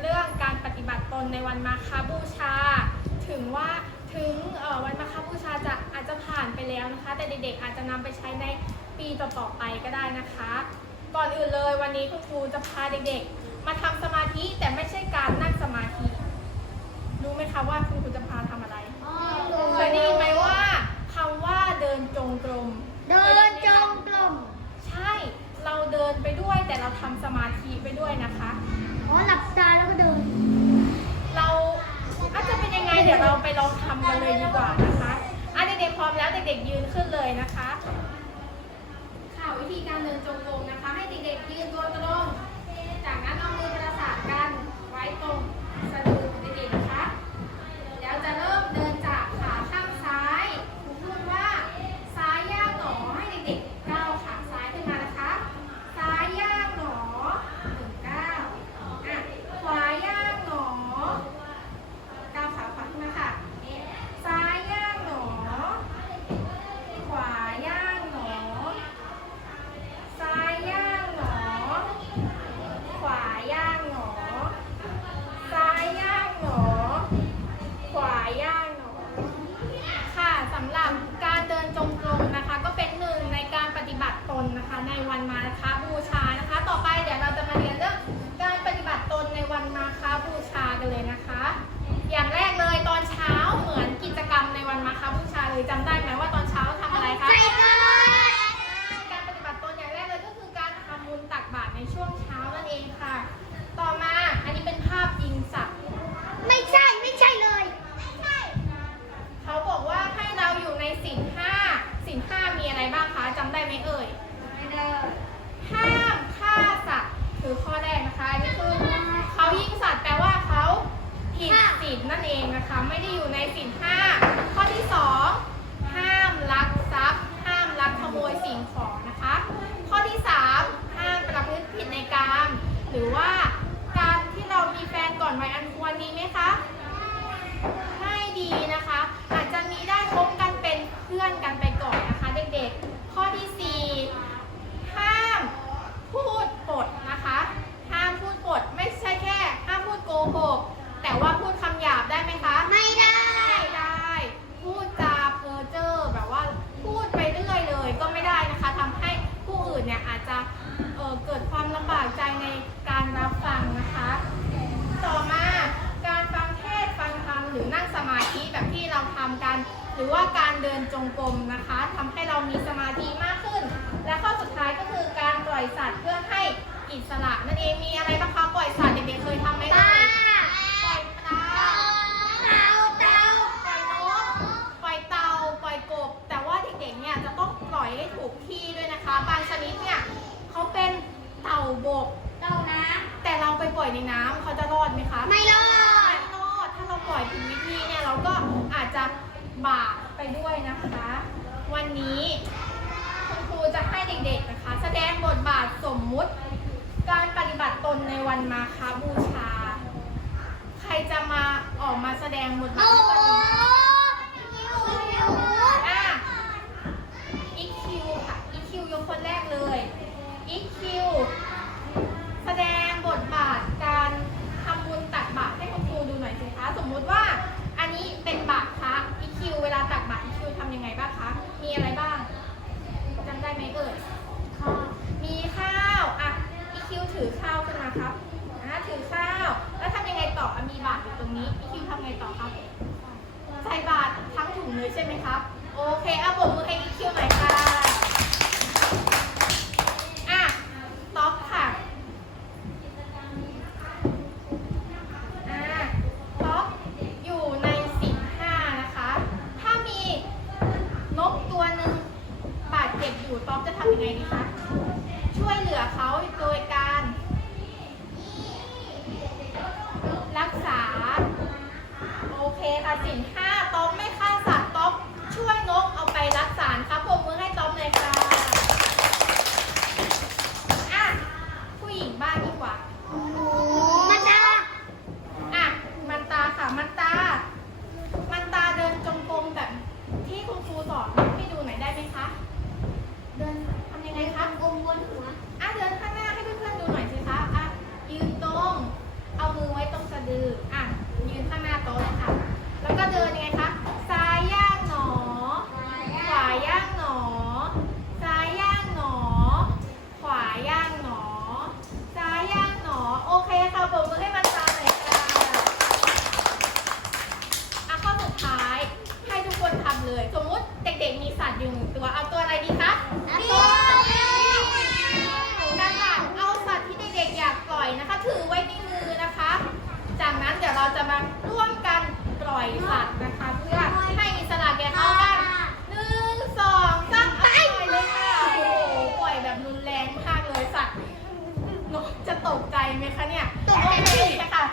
เรื่องการปฏิบัติตนในวันมาคาบูชา ถึงว่าถึงวันมาคาบูชาจะอาจจะผ่านไปแล้วนะคะ แต่เด็กๆอาจจะนำไปใช้ในปีต่อๆไปก็ได้นะคะ ก่อนอื่นเลยวันนี้คุณครูจะพาเด็กๆ มาทำสมาธิแต่ไม่ใช่การนั่งสมาธิ รู้ไหมคะว่าคุณครูจะพาทำอะไรเคยได้ยินไหมว่าคำว่าเดินจงกรมเดินจงกรมใช่เราเดินไปด้วยแต่เราทำสมาธิไปด้วยนะคะ อ๋อหลับตาแล้วก็เดิน เราอาจจะเป็นยังไงเดี๋ยวเราไปลองทำกันเลยดีกว่านะคะอะเด็กๆพร้อมแล้วเด็กๆยืนขึ้นเลยนะคะ ค่ะวิธีการเดินจงกรมนะคะ ให้เด็กๆยืนตัวตรง ไม่ได้อยู่ในสินห้าำบากใจในการรับฟังนะคะ ต่อมาการฟังเทศฟังธรรมหรือนั่งสมาธิแบบที่เราทำกัน หรือว่าการเดินจงกรมนะคะทำให้เรามีสมาธิมากขึ้น และข้อสุดท้ายก็คือการปล่อยสัตว์เพื่อให้อิสระนั่นเองมีอะไรบ้างคะปล่อยสัตว์เด็กๆเคยทำไหมคะ ในน้ำเขาจะรอดไหมคะไม่รอด ไม่รอด ถ้าเราปล่อยผิดวิธีเนี่ยเราก็อาจจะบาปไปด้วยนะคะ วันนี้คุณครูจะให้เด็กๆนะคะ แสดงบทบาทสมมุติ การปฏิบัติตนในวันมาคาบูชา ใครจะมาออกมาแสดงบทบาทในวันนี้ ยใช่ไหมครับ โอเคเอาปรบมือให้อีคิวหน่อยค่ะอะต๊อกค่ะอะต๊อกอยู่ในสินห้านะคะ ถ้ามีนกตัวหนึ่งบาดเจ็บอยู่ต๊อกจะทำยังไงดีคะช่วยเหลือเขาโดยการ รักษา โอเคค่ะสินห้าต๊อกไม่ เลย สมมุติเด็กๆมีสัตว์อยู่หนึ่งตัวเอาตัวอะไรดีคะตัวกระดาษเอาสัตว์ที่เด็กๆอยากปล่อยนะคะ ถือไว้ในมือนะคะ จากนั้นเดี๋ยวเราจะมาร่วมกันปล่อยสัตว์นะคะ เพื่อให้อิสระแก่เขากันหนึ่งสองสามปล่อยเลยค่ะโอ้โหปล่อยแบบรุนแรงมากเลยสัตว์นกจะตกใจไหมคะเนี่ยตกใจค่ะ